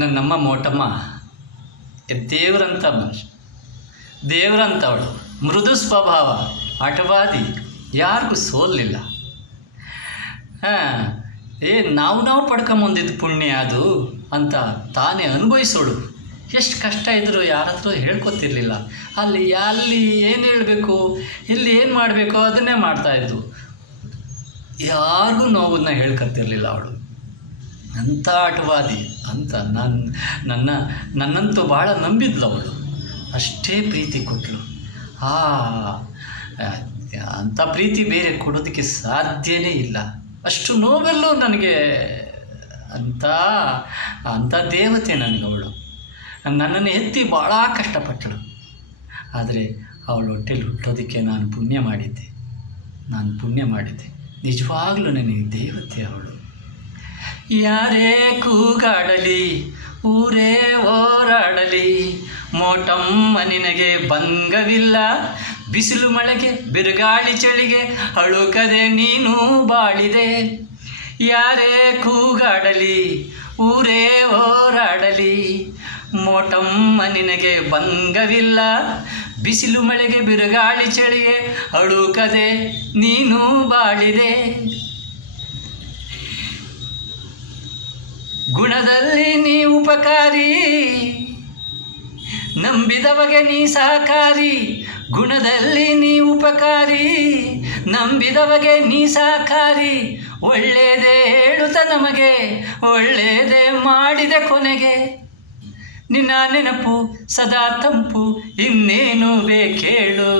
ನನ್ನಮ್ಮ ಮೋಟಮ್ಮ ದೇವರಂಥ ಮನುಷ್ಯ, ದೇವರಂಥವಳು, ಮೃದು ಸ್ವಭಾವ, ಆಟವಾದಿ, ಯಾರಿಗೂ ಸೋಲಿಲ್ಲ. ನಾವು ಪಡ್ಕೊಂಬಂದಿದ್ದು ಪುಣ್ಯ ಅದು ಅಂತ ತಾನೇ ಅನುಭವಿಸೋಳು. ಎಷ್ಟು ಕಷ್ಟ ಇದ್ದರೂ ಯಾರ ಹತ್ರ ಹೇಳ್ಕೊತಿರ್ಲಿಲ್ಲ. ಅಲ್ಲಿ ಏನು ಹೇಳಬೇಕು, ಎಲ್ಲಿ ಏನು ಮಾಡಬೇಕು ಅದನ್ನೇ ಮಾಡ್ತಾಯಿದ್ದು. ಯಾರಿಗೂ ನೋವನ್ನು ಹೇಳ್ಕೊತಿರ್ಲಿಲ್ಲ ಅವಳು. ಅಂಥ ಆಟವಾದಿ ಅಂತ ನನ್ನಂತೂ ಭಾಳ ನಂಬಿದ್ಲು ಅವಳು. ಅಷ್ಟೇ ಪ್ರೀತಿ ಕೊಟ್ಟಳು. ಅಂಥ ಪ್ರೀತಿ ಬೇರೆ ಕೊಡೋದಕ್ಕೆ ಸಾಧ್ಯವೇ ಇಲ್ಲ. ಅಷ್ಟು ನೋವೆಲ್ಲೂ ನನಗೆ ಅಂಥ ದೇವತೆ ನನಗವಳು. ನನ್ನನ್ನು ಎತ್ತಿ ಭಾಳ ಕಷ್ಟಪಟ್ಟಳು. ಆದರೆ ಅವಳು ಹೊಟ್ಟೆಲಿ ಹುಟ್ಟೋದಕ್ಕೆ ನಾನು ಪುಣ್ಯ ಮಾಡಿದ್ದೆ. ನಿಜವಾಗ್ಲೂ ನನಗೆ ದೇವತೆ ಅವಳು. ಯಾರೇ ಕೂಗಾಡಲಿ, ಊರೇ ಹೋರಾಡಲಿ, ಮೋಟಮ್ಮ ನಿನಗೆ ಭಂಗವಿಲ್ಲ. ಬಿಸಿಲು ಮಳೆಗೆ, ಬಿರುಗಾಳಿ ಚಳಿಗೆ ಅಳುಕದೆ ನೀನು ಬಾಳಿದೆ. ಯಾರೇ ಕೂಗಾಡಲಿ, ಊರೇ ಹೋರಾಡಲಿ, ಮೋಟಮ್ಮ ನಿನಗೆ ಭಂಗವಿಲ್ಲ. ಬಿಸಿಲು ಮಳೆಗೆ, ಬಿರುಗಾಳಿ ಚಳಿಗೆ ಅಳುಕದೆ ನೀನು ಬಾಳಿದೆ. ಗುಣದಲ್ಲಿ ನೀ ಉಪಕಾರಿ, ನಂಬಿದವಗೆ ನೀ ಸಹಕಾರಿ. ಗುಣದಲ್ಲಿ ನೀ ಉಪಕಾರಿ, ನಂಬಿದವಗೆ ನೀ ಸಹಕಾರಿ. ಒಳ್ಳೆಯದೇ ಹೇಳುತ್ತ ನಮಗೆ, ಒಳ್ಳೆಯದೇ ಮಾಡಿದೆ ಕೊನೆಗೆ. ನಿನ್ನ ನೆನಪು ಸದಾ ತಂಪು, ಇನ್ನೇನು ಬೇಕೇಳು.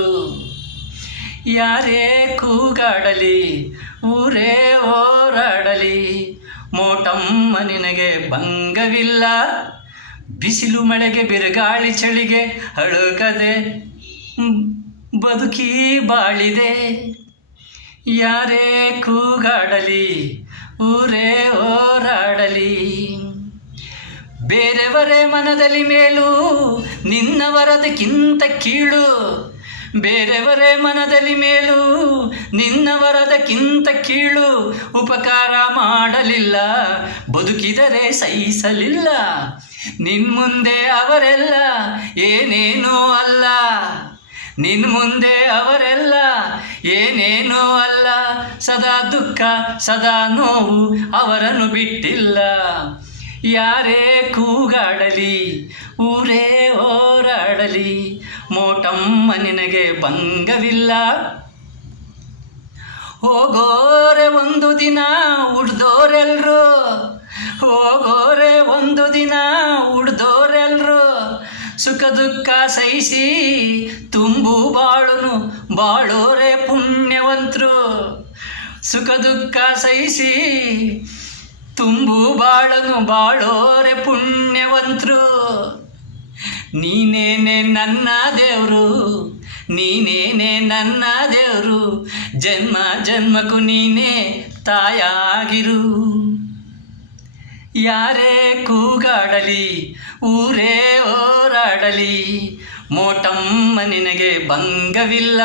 ಯಾರೇ ಕೂಗಾಡಲಿ, ಊರೇ ಹೋರಾಡಲಿ, ಮೋಟಮ್ಮ ನಿನಗೆ ಭಂಗವಿಲ್ಲ. ಬಿಸಿಲು ಮಳೆಗೆ, ಬಿರುಗಾಳಿ ಚಳಿಗೆ ಅಳುಕದೆ ಬದುಕಿ ಬಾಳಿದೆ. ಯಾರೇ ಕೂಗಾಡಲಿ, ಊರೇ ಹೋರಾಡಲಿ. ಬೇರೆಯವರೇ ಮನದಲ್ಲಿ ಮೇಲು, ನಿನ್ನವರದಕ್ಕಿಂತ ಕೀಳು. ಬೇರೆಯವರೇ ಮನದಲ್ಲಿ ಮೇಲು, ನಿನ್ನವರದಕ್ಕಿಂತ ಕೀಳು. ಉಪಕಾರ ಮಾಡಲಿಲ್ಲ, ಬದುಕಿದರೆ ಸಹಿಸಲಿಲ್ಲ. ನಿನ್ಮುಂದೆ ಅವರೆಲ್ಲ ಏನೇನೂ ಅಲ್ಲ. ನಿನ್ಮುಂದೆ ಅವರೆಲ್ಲ ಏನೇನೂ ಅಲ್ಲ. ಸದಾ ದುಃಖ, ಸದಾ ನೋವು ಅವರನ್ನು ಬಿಟ್ಟಿಲ್ಲ. ಯಾರೇ ಕೂಗಾಡಲಿ, ಊರೇ ಹೋರಾಡಲಿ, ಮೋಟಮ್ಮ ನಿನಗೆ ಭಂಗವಿಲ್ಲ. ಹೋಗೋರೆ ಒಂದು ದಿನ ಉಡ್ದೋರೆಲ್ರು, ಹೋಗೋರೆ ಒಂದು ದಿನ ಉಡ್ದೋರೆಲ್ರು. ಸುಖ ದುಃಖ ಸಹಿಸಿ ತುಂಬು ಬಾಳೋರೆ ಪುಣ್ಯವಂತರು. ಸುಖ ದುಃಖ ಸಹಿಸಿ ತುಂಬು ಬಾಳೋರೆ ಪುಣ್ಯವಂತರು. ನೀನೇನೆ ನನ್ನ ದೇವರು, ನೀನೇನೆ ನನ್ನ ದೇವರು. ಜನ್ಮ ಜನ್ಮಕ್ಕೂ ನೀನೇ ತಾಯಾಗಿರು. ಯಾರೇ ಕೂಗಾಡಲಿ, ಊರೇ ಹೋರಾಡಲಿ, ಮೋಟಮ್ಮ ನಿನಗೆ ಭಂಗವಿಲ್ಲ.